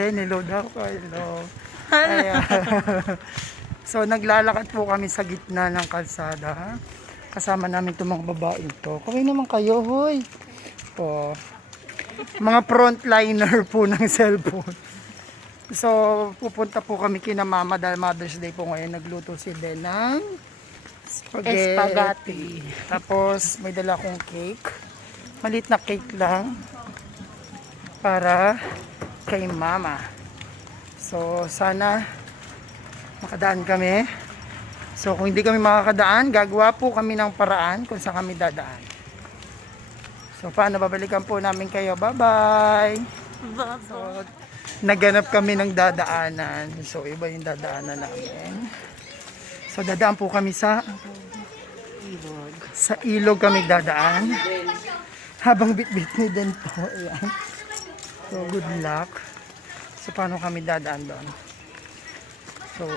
din. Hello daw po. Hello. Ayan. So, naglalakad po kami sa gitna ng kalsada. Kasama namin itong mga babae ito. Kaway naman kayo, hoy. Po. Mga frontliner po ng cellphone. So, pupunta po kami kina Mama dahil Mother's Day po ngayon. Nagluto si Den ng spaghetti. Tapos, may dala akong cake. Maliit na cake lang. Para kay Mama. So, sana makadaan kami. So, kung hindi kami makakadaan, gagawa po kami ng paraan kung saan kami dadaan. So, paano babalikan po namin kayo. Bye-bye! So, naganap kami ng dadaanan. So, iba yung dadaanan namin. So, dadaan po kami sa ilog. Sa ilog kami dadaan. Habang bit-bit ni Den po. Ayan. So, good luck. So, paano kami dadaan doon? So,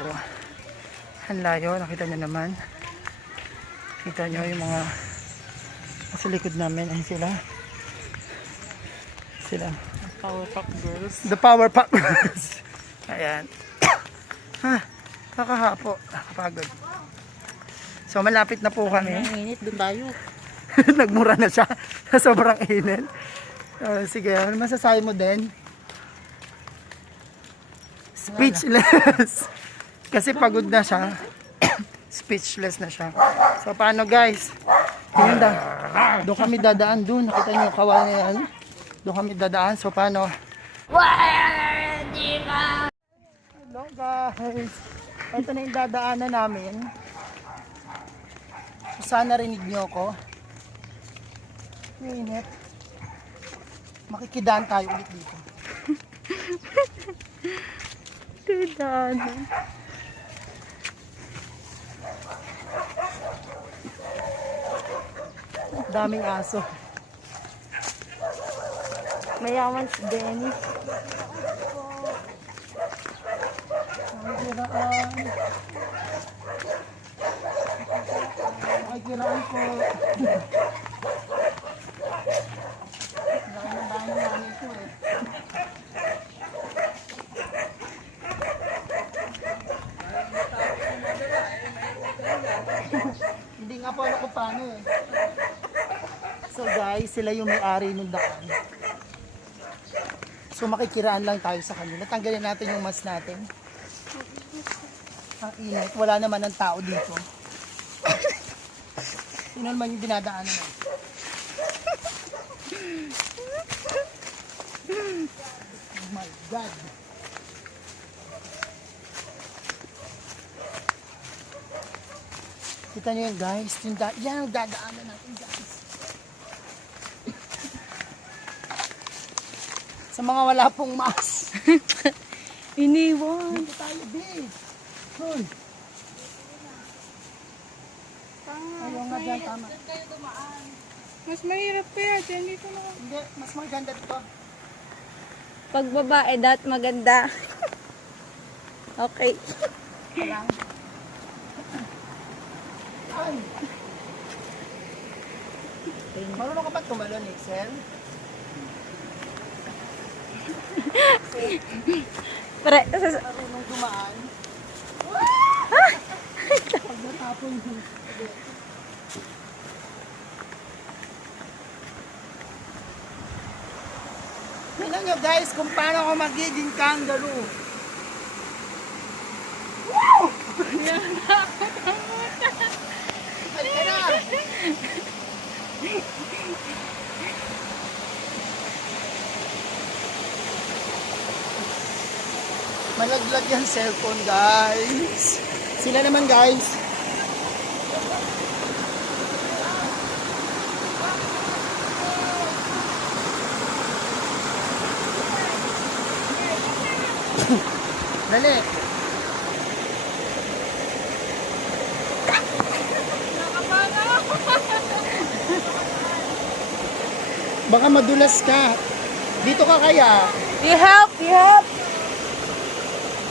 ang layo. Nakita nyo naman. Kita nyo yung mga sa likod namin. Ayun sila. Sila. Power Pack Girls. The Power Pack Girls. Ayan. Ha, kakahapo. Nakapagod. So, malapit na po kami. Ang init, doon tayo. Nagmura na siya sa sobrang init. Sige, ano masasabi mo din? Speechless. Kasi pagod na siya. Speechless na siya. So, paano guys? Yun doon kami dadaan doon. Nakita niyo yung kawal na yan. Doon kami dadaan. So, paano? Hello guys. Ito na yung dadaanan namin. Sana rinig niyo ako. Init. Makikidaan tayo ulit dito. Tidaan. Daming aso. Mayaman si Denny. Makikiraan po. Dami namin po eh. Hindi nga po alam kung paano eh. So guys, sila yung may-ari ng daan. So makikiraan lang tayo sa kanila. Tanggalin natin yung mask natin. Ang init. Wala naman ng tao dito. Sino naman yung dinadaanan natin? Oh my God. Kita nyo yun guys. Yan ang dadaanan natin guys. Sa mga wala pong mask. Iniwan. Dito tayo, babe. Hoy. Ayaw nga dyan, tama. Mas mahirap kaya dyan dito na. Hindi, mas maganda dito. Pag babae, dat maganda. Okay. Lang. Ay. Marunong ka ba tumalon, Excel? Pre, Marunong dumaan. Pag natapon yun. Tingnan nyo guys kung paano ako magiging kangaroo. Woo! Halika na! Malaglag yung cellphone guys. Sila naman guys. Dali. Baka madulas ka. Dito ka kaya? you help, you help.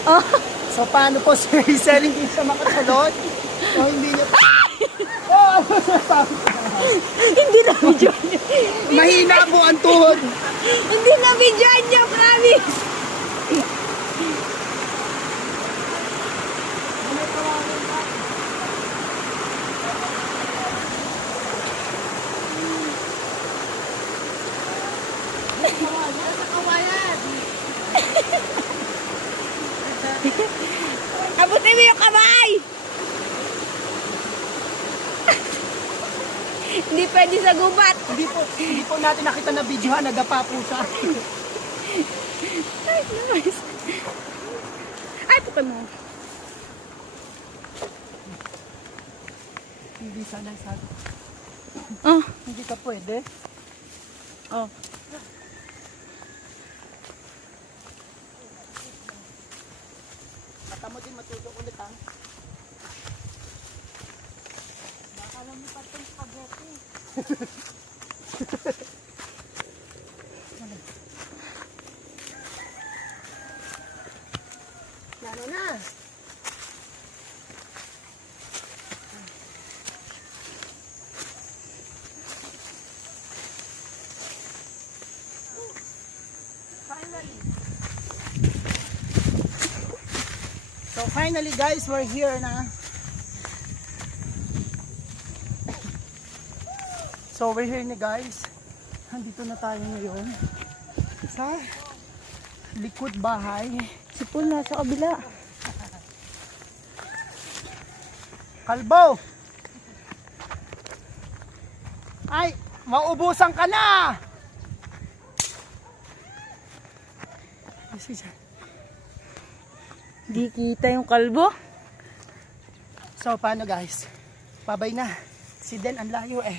Oh. So paano po si Hazel hindi siya makatalon? O hindi niya... Oh, ano sasabi ko? Hindi na video niya. Mahina po ang tuhod. Hindi na video niya, promise. Abutin mo yung kamay! Hindi pwede sa gubat. Hindi po natin nakita na videohan, nagapa po sa akin. Ay, nice. Ay, tukay mo. Hindi sana sabi. Oh, Hindi ka pwede. oh. Mata mo din matulog ulit ha. Baka lumipat yung spaghetti. Lalo na. So finally guys, we're here na. So we're here na guys. Nandito na tayo ngayon sa likod bahay. Si Paul nasa kabila. Kalbo! Ay, maubusan ka na! Di kita yung kalbo. So paano guys? Pabay na. Si Den ang layo eh.